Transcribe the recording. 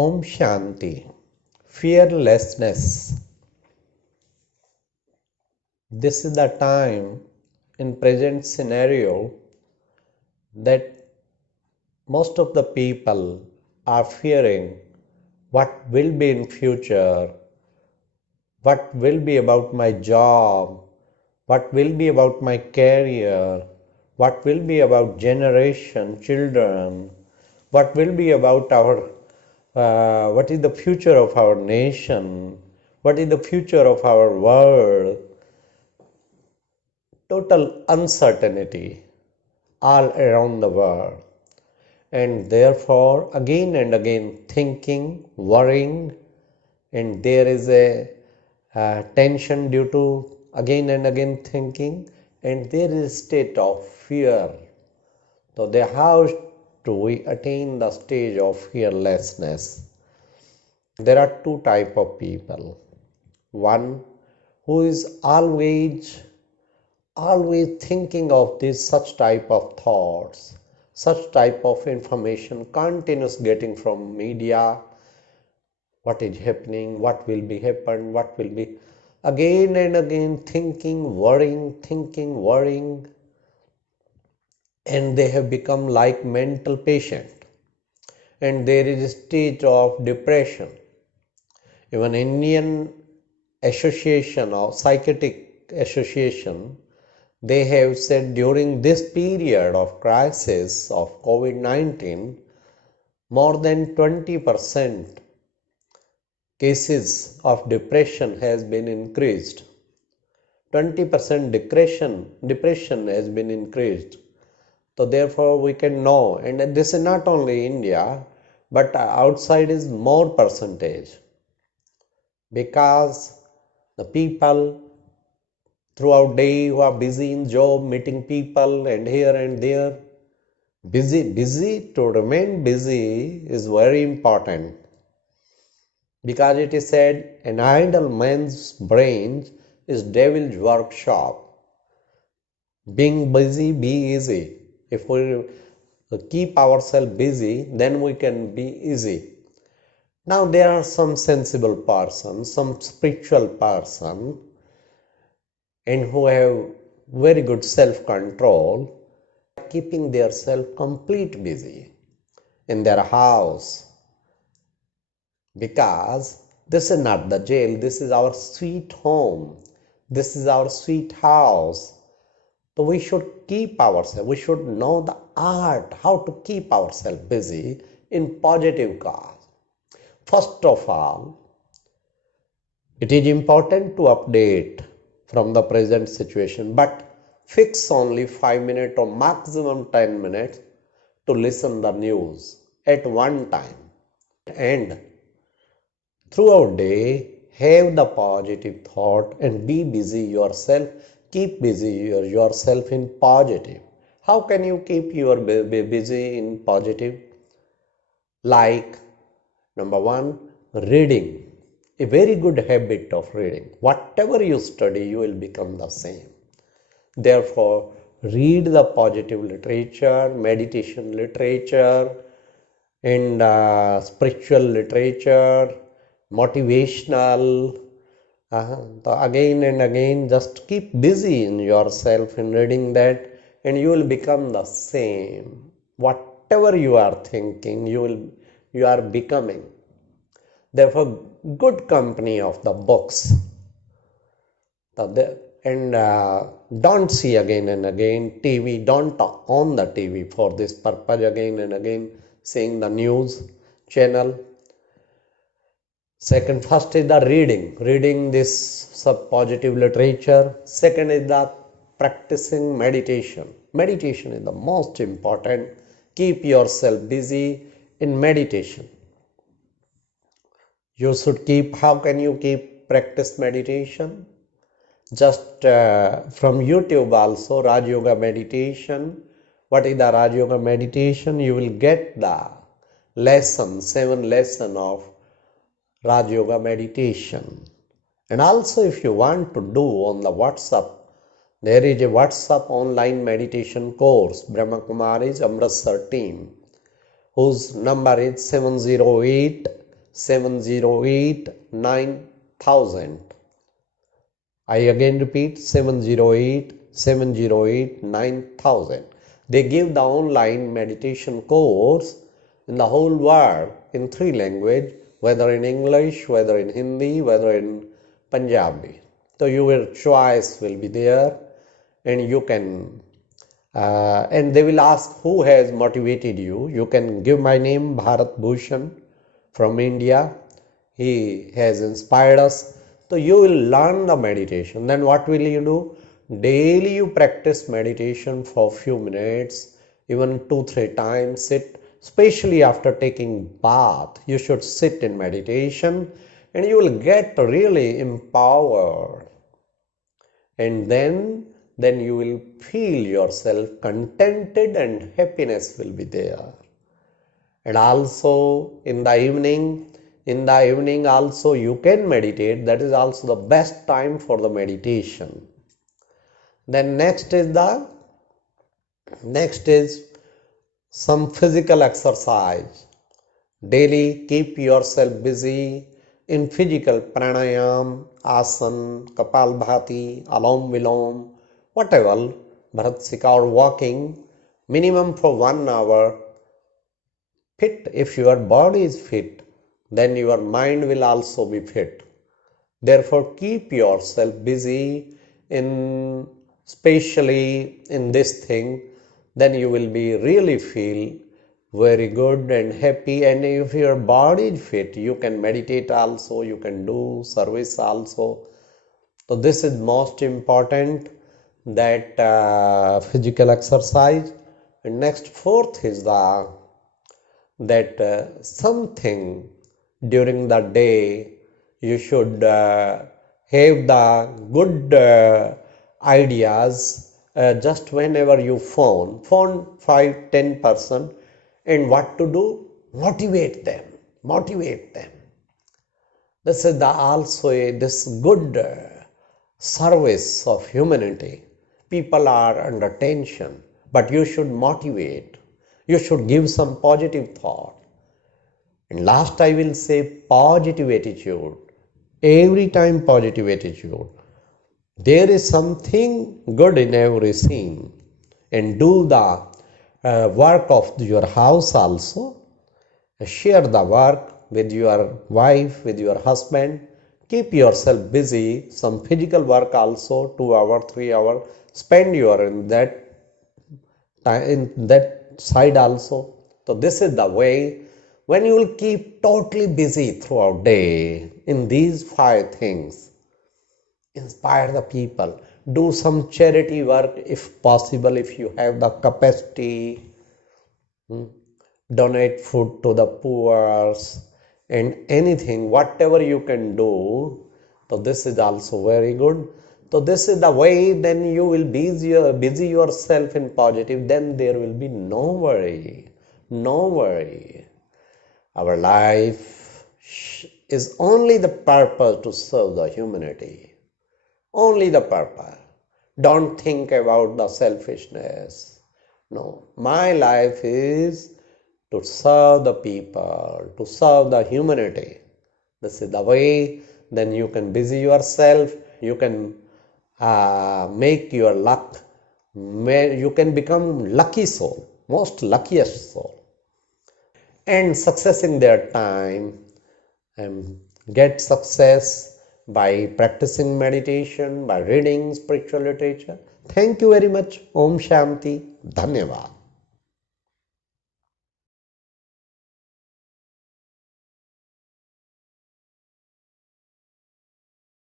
Om Shanti. Fearlessness. This is the time in present scenario that most of the people are fearing what will be in future, what will be about my job, what will be about my career, what will be about generation, children, what will be about what is the future of our nation, what is the future of our world. Total uncertainty all around the world, and therefore again and again thinking, worrying, and there is a tension due to again and again thinking, and there is a state of fear. So how do we attain the stage of fearlessness? There are two type of people. One who is always thinking of this such type of thoughts, such type of information continuous getting from media, what is happening, what will be happen, what will be, again and again thinking, worrying, and they have become like mental patient, and there is a state of depression. Even Indian Association of Psychiatric Association, they have said during this period of crisis of COVID-19, more than 20% cases of depression has been increased. 20% depression has been increased. So therefore we can know, and this is not only India, but outside is more percentage, because the people throughout day who are busy in job, meeting people and here and there, busy to remain busy is very important, because it is said an idle man's brain is devil's workshop. Being busy, be easy. If we keep ourselves busy, then we can be easy. Now there are some sensible persons, some spiritual person, and who have very good self-control, keeping their self complete busy in their house, because this is not the jail, this is our sweet home, this is our sweet house. So we should keep ourselves, we should know the art how to keep ourselves busy in positive cause. First of all, it is important to update from the present situation, but fix only 5 minutes or maximum 10 minutes to listen the news at one time, and throughout day have the positive thought and be busy yourself. Keep busy yourself in positive. How can you keep your busy in positive? Like, number one, reading. A very good habit of reading. Whatever you study, you will become the same. Therefore, read the positive literature, meditation literature, and spiritual literature, motivational. So again and again, just keep busy in yourself in reading that, and you will become the same. Whatever you are thinking, you are becoming. Therefore, good company of the books, and don't see again and again TV. Don't on the TV for this purpose again and again, seeing the news channel. Second, first is the reading this positive literature. Second is the practicing meditation. Meditation is the most important. Keep yourself busy in meditation. You should keep, how can you practice meditation? Just from YouTube also, Raj Yoga meditation. What is the Raj Yoga meditation? You will get the 7 lessons of Raj Yoga meditation. And also if you want to do on the WhatsApp, there is a WhatsApp online meditation course, Brahma Kumari's Amritsar team, whose number is 708 708 9000. I again repeat, 708 708 9000. They give the online meditation course in the whole world in 3 languages, whether in English, whether in Hindi, whether in Punjabi. So your choice will be there, and you can and they will ask who has motivated you. You can give my name, Bharat Bhushan from India. He has inspired us. So you will learn the meditation. Then what will you do? Daily you practice meditation for few minutes, even 2-3 times. Sit, especially after taking bath. You should sit in meditation, and you will get really empowered. And then you will feel yourself contented, and happiness will be there. And also in the evening also you can meditate. That is also the best time for the meditation. Then next is some physical exercise. Daily keep yourself busy in physical pranayam, asan, kapalbhati, alom vilom, whatever, bharatsika or walking, minimum for 1 hour. Fit, if your body is fit, then your mind will also be fit. Therefore keep yourself busy in, especially in this thing, then you will be really feel very good and happy. And if your body is fit, you can meditate also, you can do service also. So this is most important, that physical exercise. And next, fourth is that something during the day you should have the good ideas. Just whenever you phone 5-10%, and what to do? Motivate them. This is also this good service of humanity. People are under tension, but you should motivate. You should give some positive thought. And last I will say positive attitude. Every time positive attitude. There is something good in every scene. And do the work of your house also. Share the work with your wife, with your husband. Keep yourself busy. Some physical work also, 2 hours, 3 hours. Spend your in that side also. So this is the way. When you will keep totally busy throughout day in these 5 things, inspire the people, do some charity work if possible, if you have the capacity, donate food to the poor, and anything, whatever you can do. So this is also very good. So this is the way. Then you will busy yourself in positive, then there will be no worry. Our life is only the purpose to serve the humanity. Only the purpose. Don't think about the selfishness. No, my life is to serve the people, to serve the humanity. This is the way. Then you can busy yourself. You can make your luck. You can become lucky soul, most luckiest soul. And success in their time, and get success by practicing meditation, by reading spiritual literature. Thank you very much. Om Shanti. Dhanyavad.